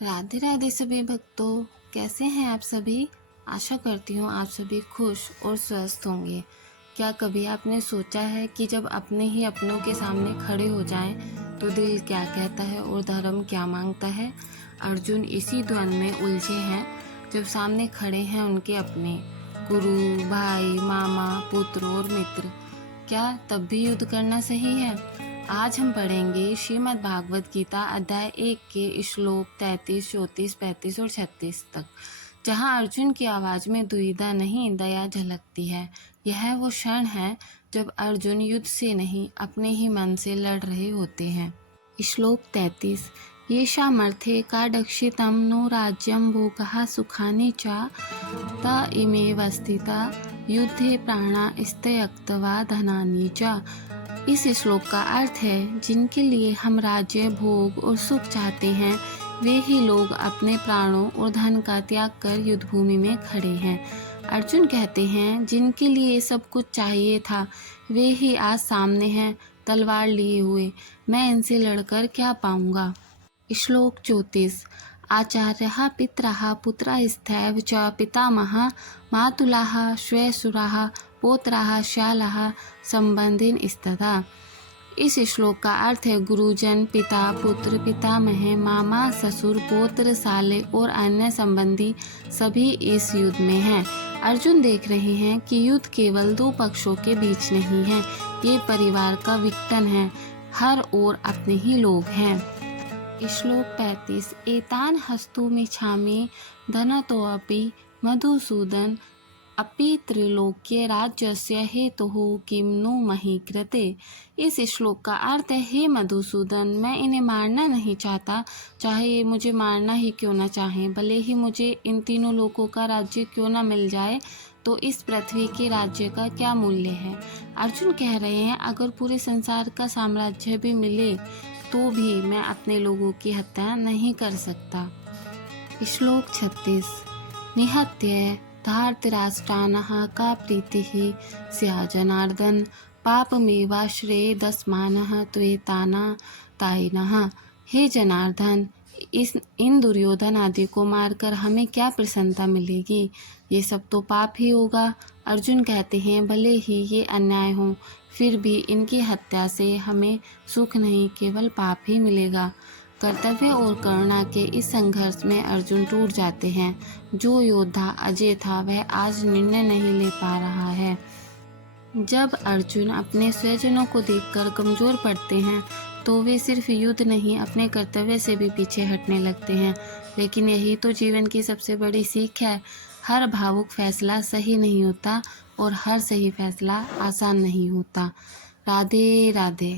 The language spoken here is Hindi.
राधे राधे सभी भक्तों, कैसे हैं आप सभी। आशा करती हूँ आप सभी खुश और स्वस्थ होंगे। क्या कभी आपने सोचा है कि जब अपने ही अपनों के सामने खड़े हो जाएं तो दिल क्या कहता है और धर्म क्या मांगता है। अर्जुन इसी द्वंद्व में उलझे हैं। जब सामने खड़े हैं उनके अपने गुरु, भाई, मामा, पुत्र और मित्र, क्या तब भी युद्ध करना सही है। आज हम पढ़ेंगे श्रीमद् भागवत गीता अध्याय 1 के श्लोक 33, 34, 35 और 36 तक, जहाँ अर्जुन की आवाज़ में दुविधा नहीं दया झलकती है। यह वो क्षण है जब अर्जुन युद्ध से नहीं अपने ही मन से लड़ रहे होते हैं। श्लोक 33। येषामर्थे काडक्षितं नो राज्यं भोगः सुखानि च त इमेव स्थिता युद्धे प्राणा स्त्यक्त्वा धनानि च। इस श्लोक का अर्थ है, जिनके लिए हम राज्य, भोग और सुख चाहते हैं वे ही लोग अपने प्राणों और धन का त्याग कर युद्ध भूमि में खड़े हैं। अर्जुन कहते हैं, जिनके लिए सब कुछ चाहिए था वे ही आज सामने हैं तलवार लिए हुए। मैं इनसे लड़कर क्या पाऊंगा। श्लोक 34। आचार्यः पितरः पुत्रैस्तैव च पितामहः मातुलः श्वशुराः पौत्राः श्यालः संबंधिनस्तथा। इस श्लोक का अर्थ है, गुरुजन, पिता, पुत्र, पितामह, मामा, ससुर, पौत्र, साले और अन्य संबंधी सभी इस युद्ध में हैं। अर्जुन देख रहे हैं कि युद्ध केवल दो पक्षों के बीच नहीं है, ये परिवार का विघटन है। हर ओर अपने ही लोग हैं। श्लोक 35। एतान हस्तुमिच्छामि धनतोऽपि मधुसूदन अपि त्रैलोक्य राज्यस्य हेतुः किम नु मही कृते। इस श्लोक का अर्थ है, हे मधुसूदन, मैं इन्हें मारना नहीं चाहता, चाहे ये मुझे मारना ही क्यों न चाहे। भले ही मुझे इन तीनों लोगों का राज्य क्यों न मिल जाए, तो इस पृथ्वी के राज्य का क्या मूल्य है। अर्जुन कह रहे हैं, अगर पूरे संसार का साम्राज्य भी मिले तो भी मैं अपने लोगों की हत्या नहीं कर सकता। श्लोक 36। निहत्य धार्तराष्ट्रानः का प्रीतिः स्यात् जनार्दन पापमेवाश्रयेदस्मानः त्वेतानातायिनः। हे जनार्दन, इन दुर्योधन आदि को मारकर हमें क्या प्रसन्नता मिलेगी, ये सब तो पाप ही होगा। अर्जुन कहते हैं, भले ही ये अन्याय हो, फिर भी इनकी हत्या से हमें सुख नहीं केवल पाप ही मिलेगा। कर्तव्य और करुणा के इस संघर्ष में अर्जुन टूट जाते हैं। जो योद्धा अजय था वह आज निर्णय नहीं ले पा रहा है। जब अर्जुन अपने स्वजनों को देखकर कमजोर पड़ते हैं तो वे सिर्फ युद्ध नहीं अपने कर्तव्य से भी पीछे हटने लगते हैं। लेकिन यही तो जीवन की सबसे बड़ी सीख है। हर भावुक फैसला सही नहीं होता और हर सही फैसला आसान नहीं होता। राधे राधे।